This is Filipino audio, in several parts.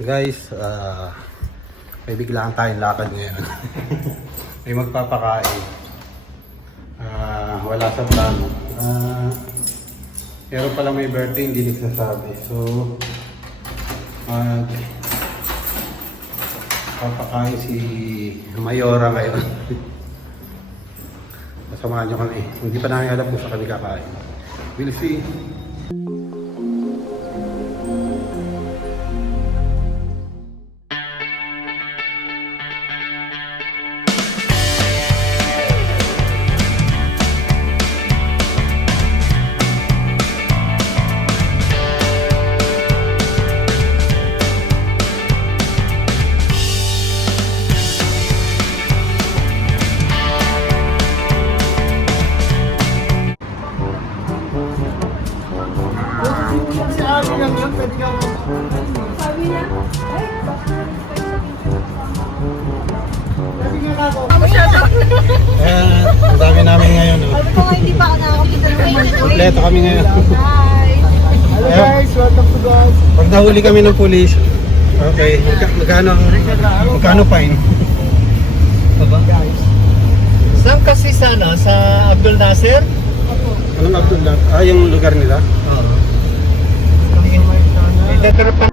Guys, may biglaan tayong lakad ngayon. May magpapakain. Wala sa plano. Pero pala may birthday, hindi nagsasabi. So, papakain si Mayora ngayon. Samahan nyo kami. Hindi pa namin alam kung sa kami kakain. We'll see. Sabi niya, ay, baka Ang dami namin ngayon. sabi ko nga hindi pa ako nakakapita ng monthly. Kompleto kami ngayon. Hi! Hello guys, welcome to guys. Pag nahuli kami ng pulis, okay, magkano fine? Guys. Saan kasi sana? Sa Abdul Nasir? Anong Abdullah? Yung lugar nila? Oo. Pero pa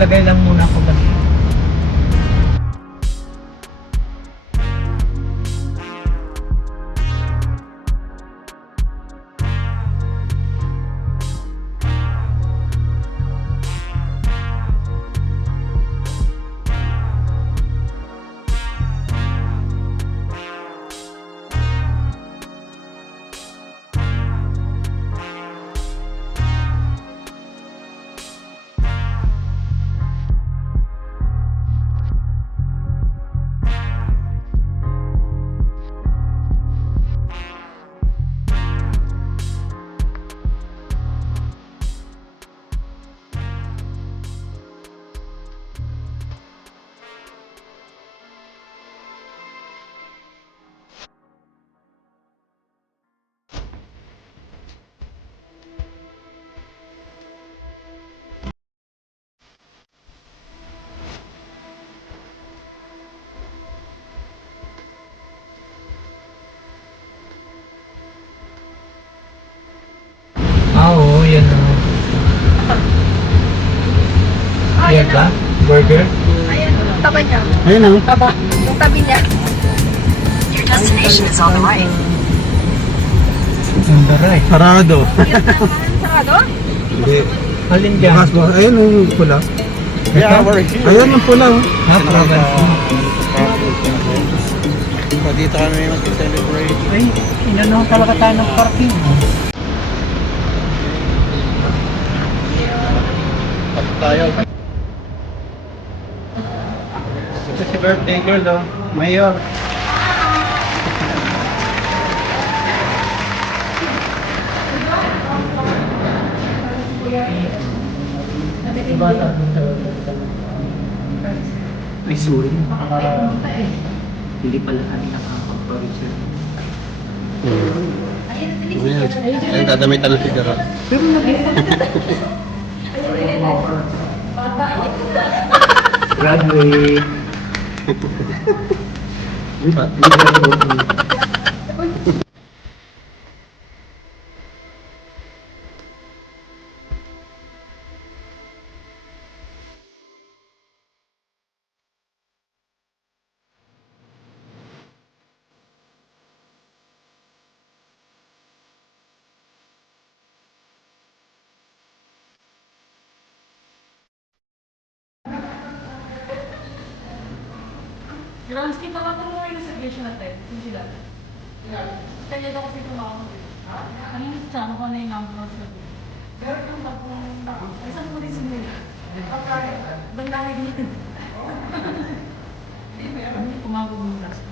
maglagay lang muna ako ba? Oo, yan na. Ayan ba? Burger? Ayan, tabi niya. Ayun ang. Taba, yung tabi niya. Your destination is on the right. Ang daray. Sarado. Sarado? Hindi. Alin dyan? Bukas ba? Ayun yung pula. Yeah, Ayun yung pula. Ha, province mo. Dito kami mag-celebrate. Ay, inano talaga tayo ng parking. Tayo. Ito si birthday girl, oh. Mayor. Ay, sorry. Hindi pala tayo nakakapag-reserve. Ayun, dadamitan ng sigara. Pero graduate. Grounds kita lang kung may reservation natin. Hindi sila. Kaya daw kasi tumawag. Ano yung channel ko na yung number of the pero kung tapong ay saan mo rin sinila? Okay. Bandahay dito. Tumawag mo last.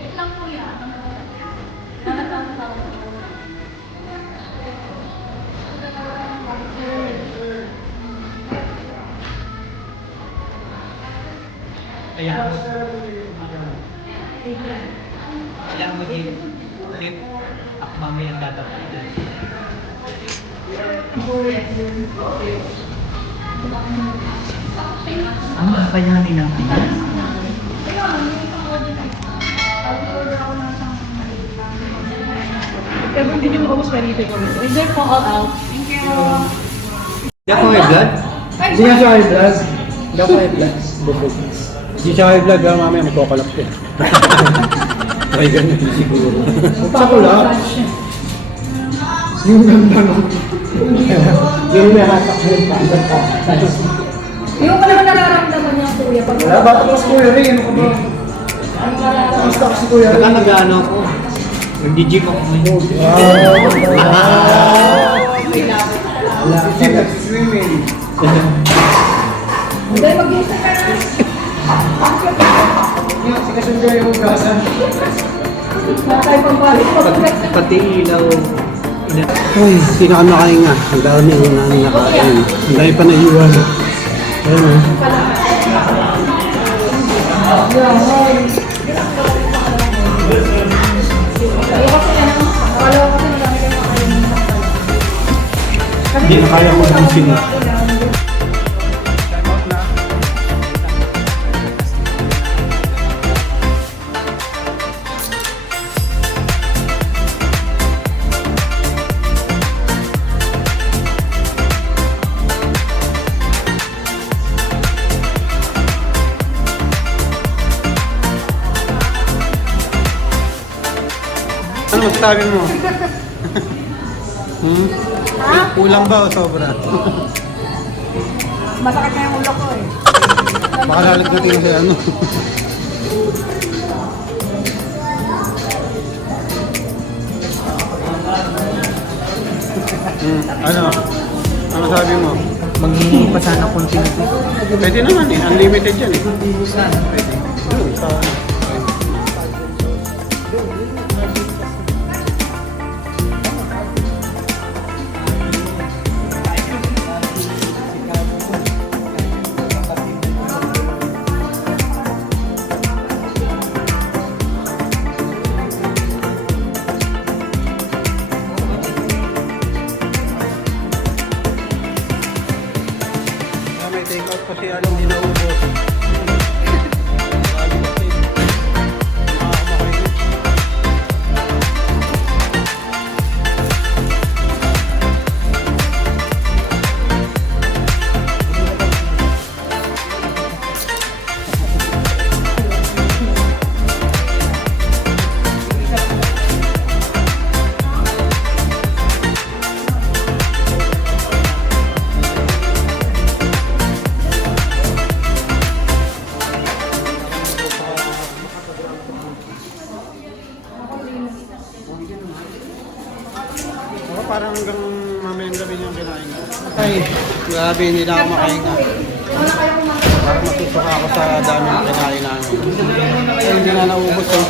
Wait lang po yan. Ayan. Ayan mo din. Ulit. At mamaya tatapos dyan. Ang kakayanin ng Pinas. Kaya hindi nyo maubos pa dito ko. Reserve po all out. Thank you. Hindi ako may vlog? Hindi nga siya may vlog. Hindi ako may vlog. Bukod. Hindi siya may vlog, pero mamaya magkokolap siya. Ay, ganun siguro. Punta ko lang. Yung ganda nung... Yung may hatak mo yung pangat ka. Yung pa naman nararamdaman niya, kuya. Pag Wala, bata ko si Kuya Ray. Ano ka ba? ang nararamdaman. Basta ko si Kuya Ray. Saka nag-ano ako. Nag-jeep ako ngayon. Swimming. Hindi, mag-isa ka na. Si Kasundo yung hugasan. Nakay pambalik. Pati ilaw. Uy, sino ka nakahinga? Ang dami yung namin nakain. Ang dami pa naiwan. Ayun o. Hindi na kaya ko ng sino. Ano masasabi mo? Kulang ba o sobra? Masakit na yung ulo ko eh. Baka lalagdating na sa ano. Ano? Ano sabi mo? Maghihingi pa sana konti nito. Pwede naman eh. Unlimited yan eh. Pwede. Yun, sa ano. May take out kasi anong hindi naubos. Ako parang hanggang mamayang gabi niyang kinain ko. Ay, grabe, hindi na ako makahinga. Parang matusuka ako sa dami ng kinain namin. Ay, hindi na naubos eh.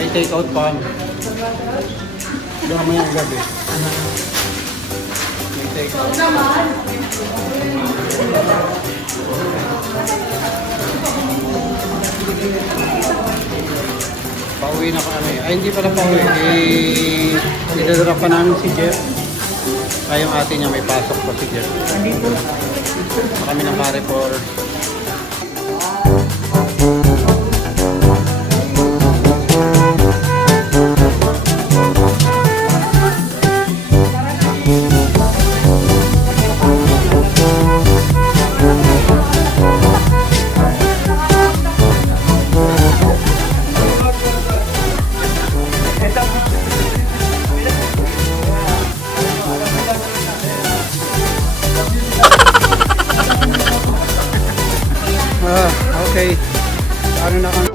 May take out pa kami. Hanggang mamayang gabi. May take out. Pauwi na kami. Ay, hindi pala pauwi. Idadrop pa namin si Jeff. Ay, yung ate niya may pasok pa si Jeff. Kami ng Carrefour. Okay. Ano na kami?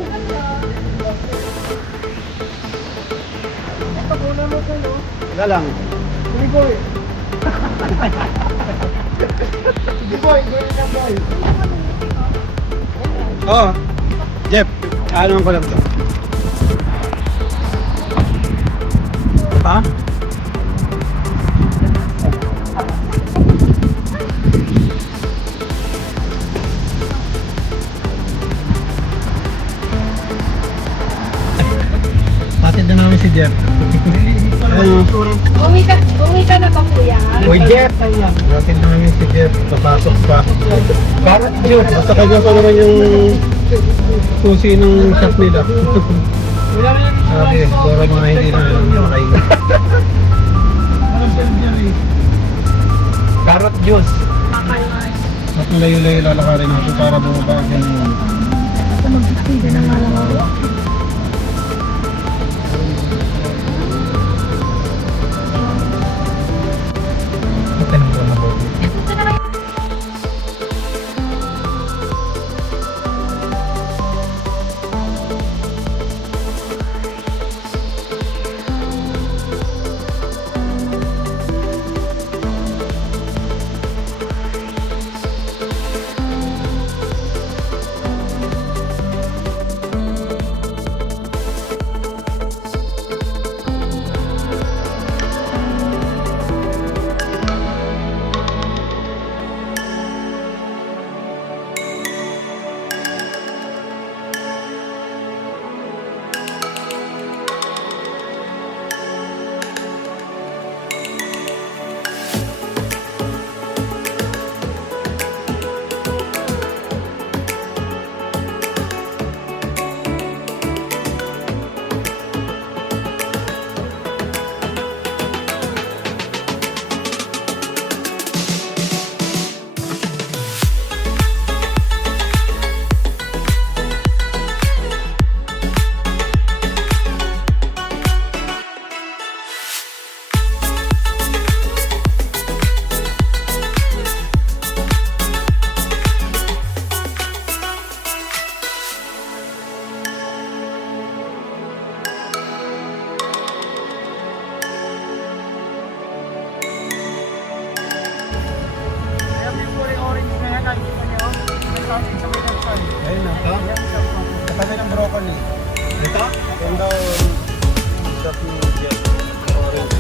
Wala lang. Boy. Boy, boy. Oo. Jeff, ano ko lang to? Ha? Patid na namin si Jeff. Ano? Uwi ka na ba kuya? Uy, Jeff! Patid na namin si Jeff. Papasok pa. Karat Jeff! Basta kanya pa naman yung susi ng shop nila. Sabi, puro mga hindi na makain. Carrot juice. At malayo-layo lalakarin natin para bumaba ang ganyan. Tanong ko na po. Ayun na. Katabi ng broccoli. Ito? Ayun daw. Shop ni Jeff. Orange.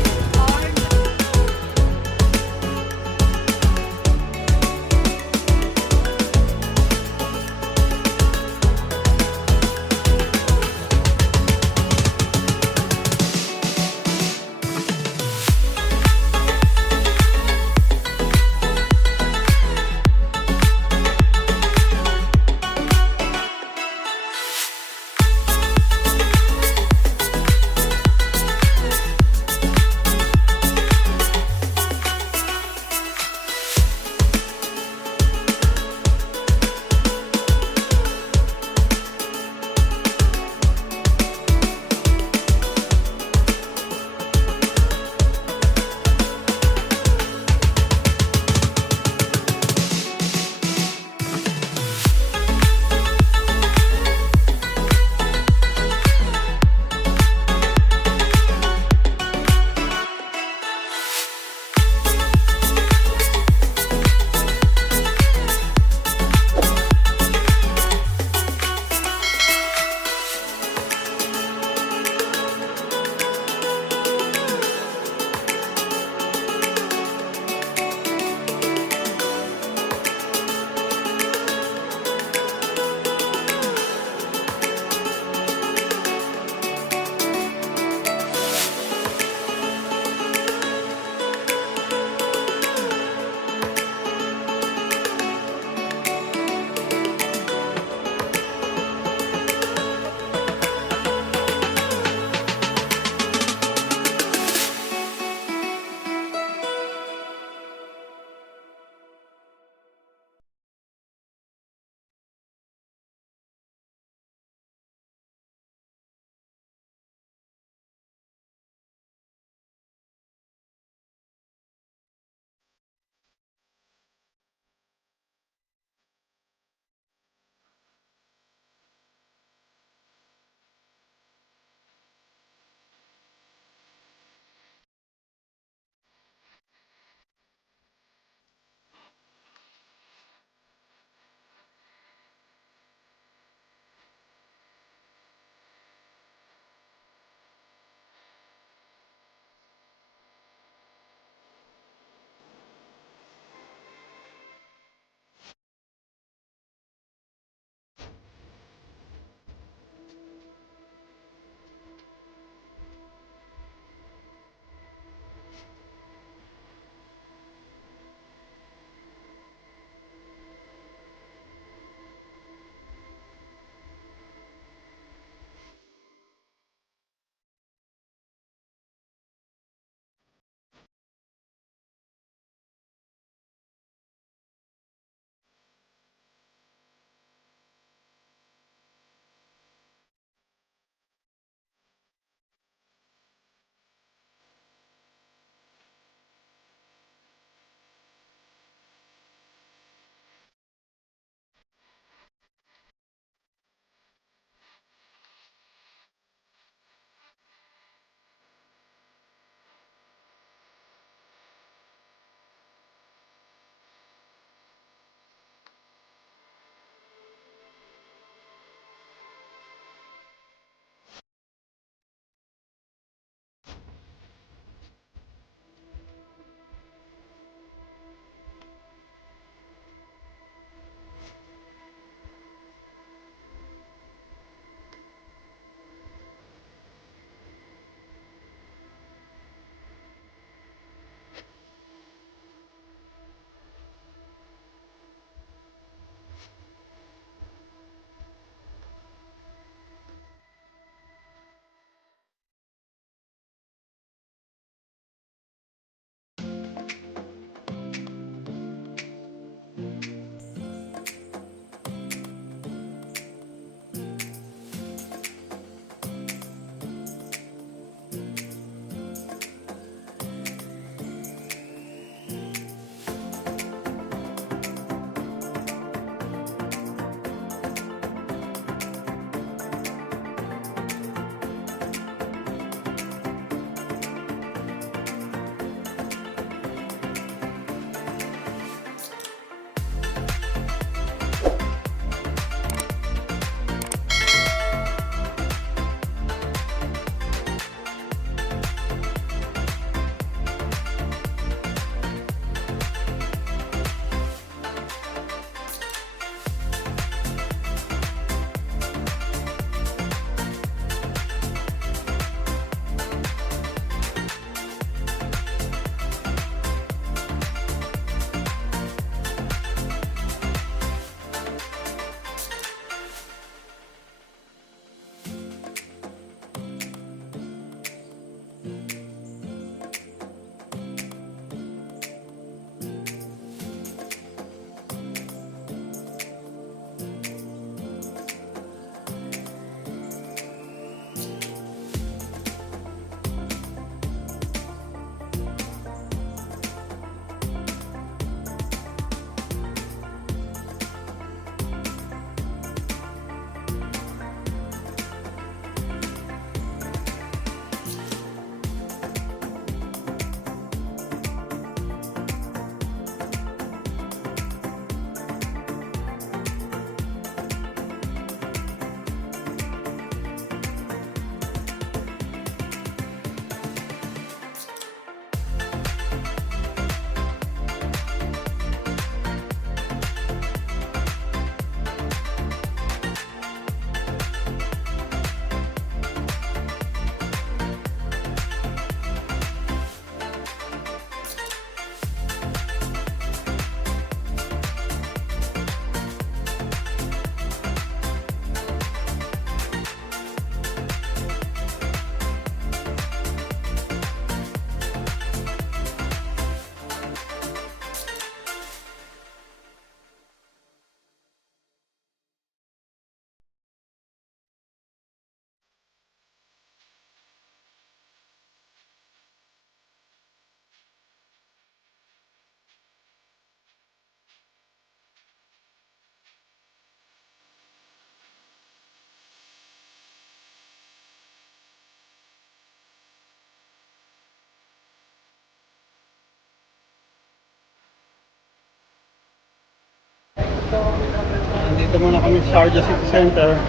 Nandito muna kami sa Sharjah City Center.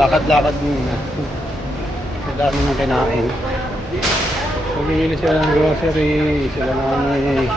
Lakad-lakad muna. Ang dami na kinain. So, bumili sila ng grocery. Sila namin.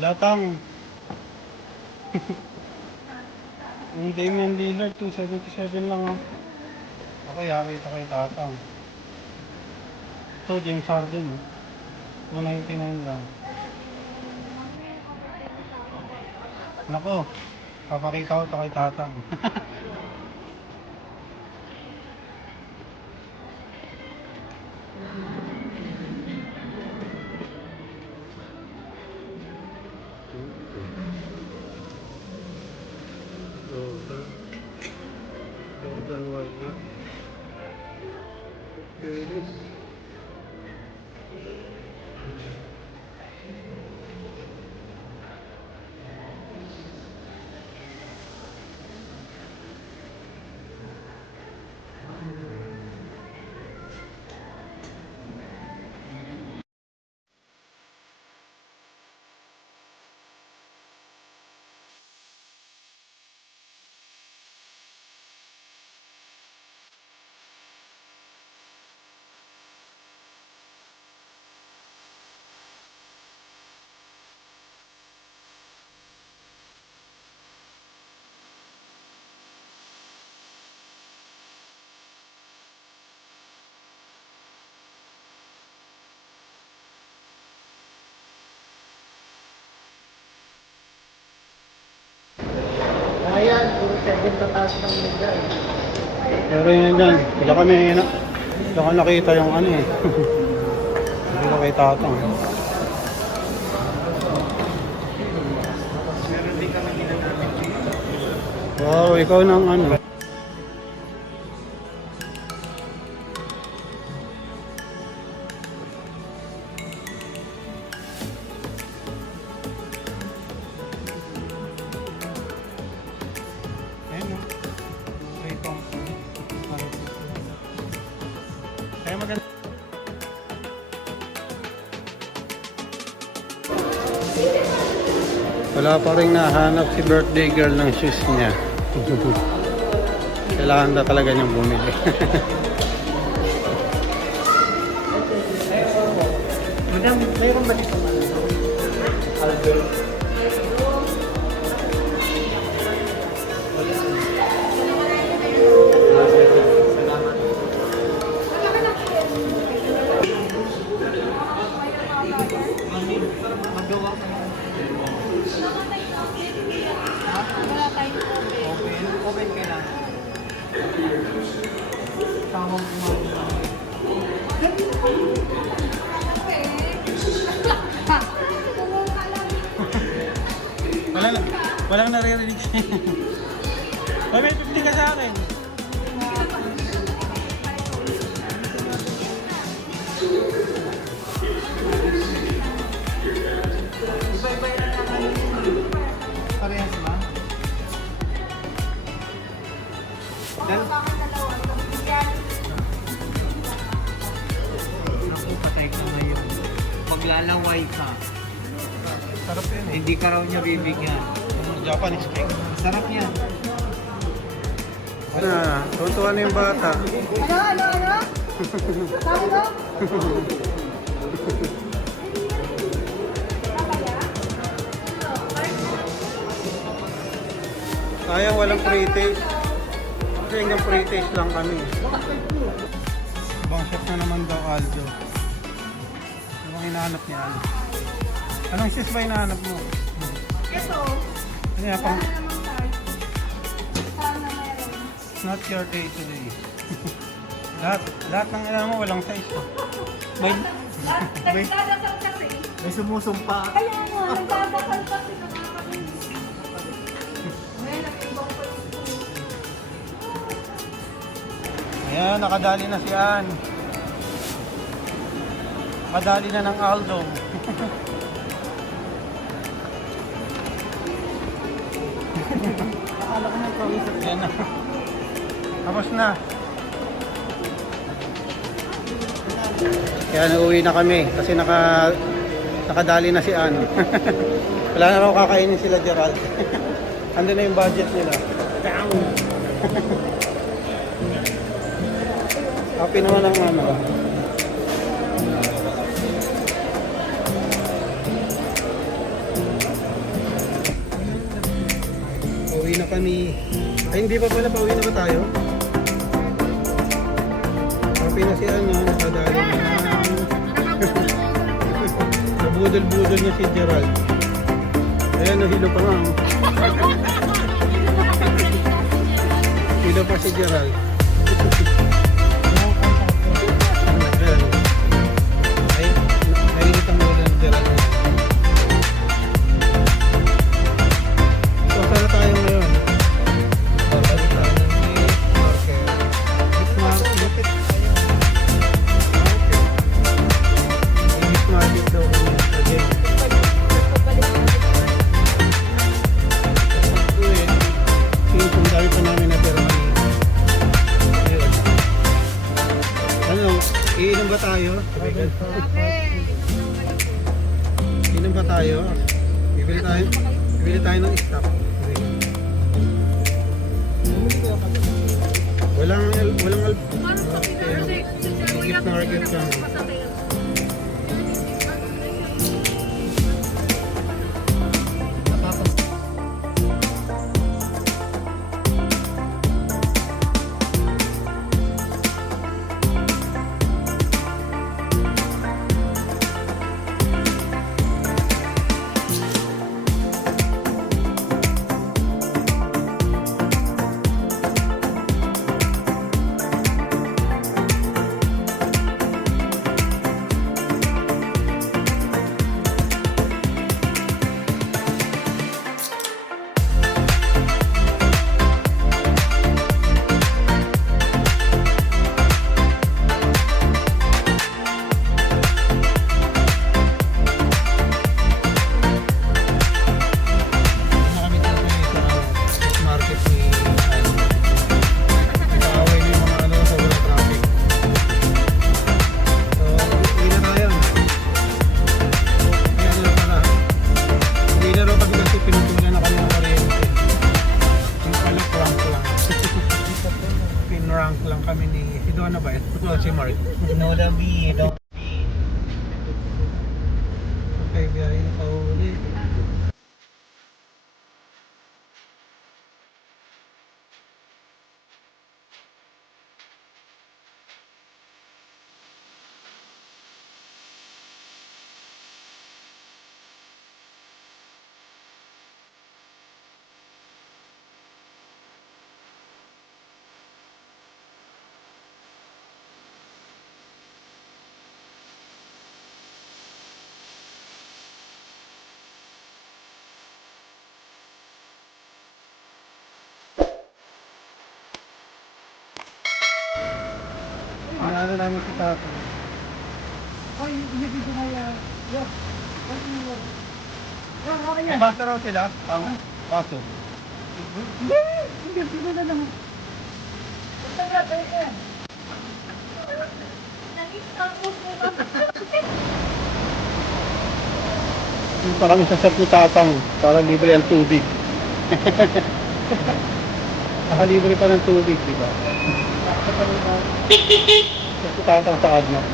Latang. Ang Damian Lillard, 277 lang, oh. Okay, kita kay Tatang. Ito, James Harden, oh. 199 lang. Nako, papakita ko ito kay Tatang. Jordan Wagner. Ayan, 2-7 tataas ng lugar. Pero yun yan, hindi ko nakita yung ano eh. Hindi ko kay Tatang. Wow, ikaw nang ano. Ayun, oh. Ray Thompson. Kaya maganda. Wala pa rin nahanap si birthday girl ng shoes niya. Kailangan na talaga niyang bumili. Madam, mayroon ba dito? Albert. Open ka lang. Tawag mo. Walang naririnig siya. May 50 ka sa akin. Iba-iba yan ang parehas ba? Naku, patay ka ngayon. Paglalaway ka, Sarap yan eh. hindi ka raw niya bibigyan. Japanese cake. Sarap yan. Tuntuan na yung bata. Ano? Sabi ko? Sayang walang pre-taste. Kasi hanggang pre-taste lang kami. Ibang chef na naman daw, Aldo. Anong hinahanap niya, Aldo? Anong sis ba hinahanap mo? Ito. Ano yan, pang... Wala namang size. Sana meron. It's not your day today. lahat ng alam mo, walang size. May... Nagdadasal kasi. May sumusumpa. Kaya nga, nagdadasal kasi nakakainis. Ngayon, nag-ibang pa yung Ayan, nakadali na si Ann. Nakadali na ng Aldo. Akala ko may kausap. Yan na. Tapos na. Kaya nauwi na kami kasi nakadali na si Ann. Wala na raw kakainin sila Gerald. Andun na yung budget nila. Happy naman ang ano. Pauwi na kami. Ay hindi pa pala, pauwi na ba tayo? Happy na si ano, nakadali na. Nabudol-budol niya si Gerald. Ayan, nahilo pa nga. Hilo pa si Gerald. Ayan. Ay, nainit ang ulo ng Gerald. So, saan na tayo ngayon? Babalik tayo ng Gift Market. Gift Market tayo. Gift Market daw kami again. Kung dami pa namin natira kanina. Ayun. Ano, iinom ba tayo? Iinom ba tayo? Bibili tayo ng stock. Walang gift market ka. Pinrank lang kami ni si Donna ba yun? Si Mark. Tinola B, Doc. Okay, biyahe na pauwi. Ano namin si Tato? Ay, hindi ko na yan. Yo, okay yan. Basta raw sila? Paso. Hindi na lang. Basta nga, tayo yan. Yung pa kami sa set ni Tatang para libre ang tubig. Nakalibre pa ng tubig, di ba? Set ni Tatang sa Adnoc.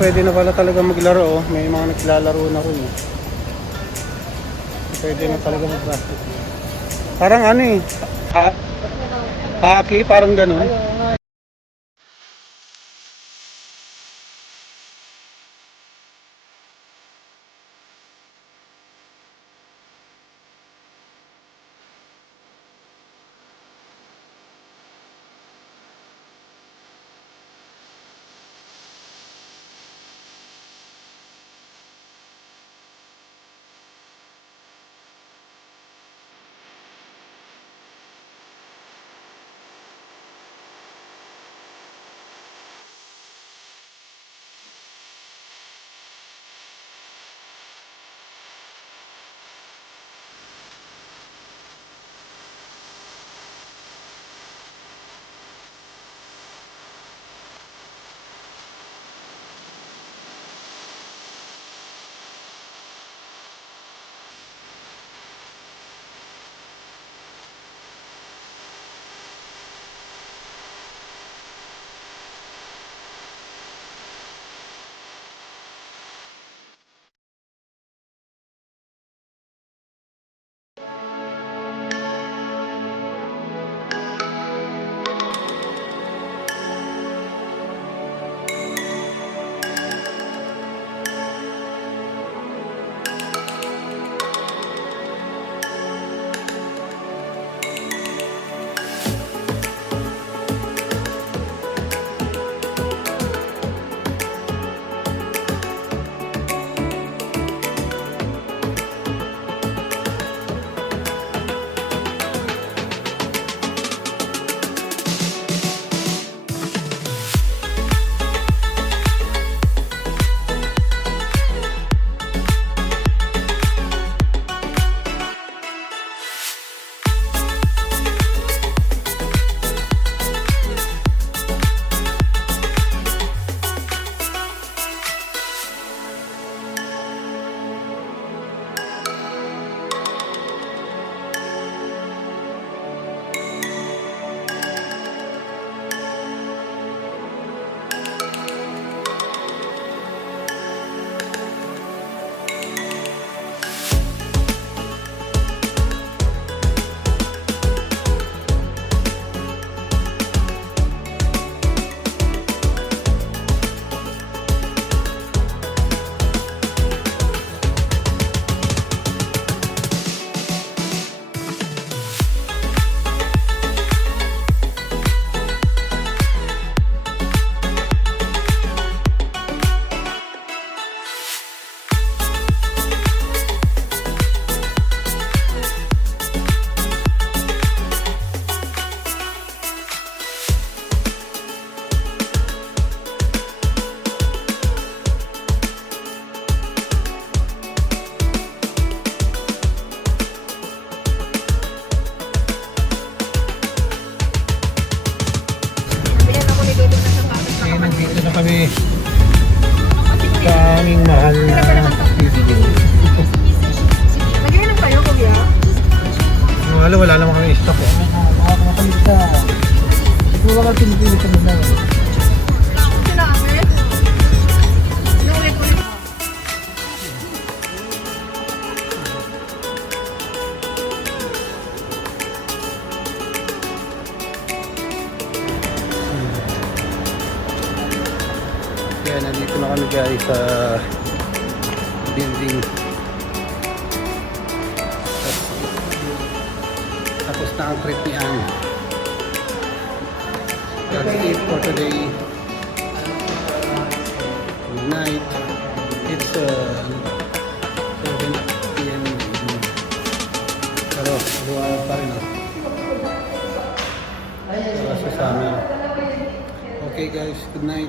Pwede na pala talaga maglaro, oh. May mga naglalaro na rin. Eh. Pwede na talaga mag-basket. Parang ano eh. Hockey, parang ganun. TikTok eh. Mga kumakalit ka. Siguro ka pinipili ka nila. Kaya nandito na kami guys sa building. Tapos na ang trip ni Anne. That's it for today. Good night. It's 7 p.m. Pero buwan pa rin Para sa amin. Okay guys, good night.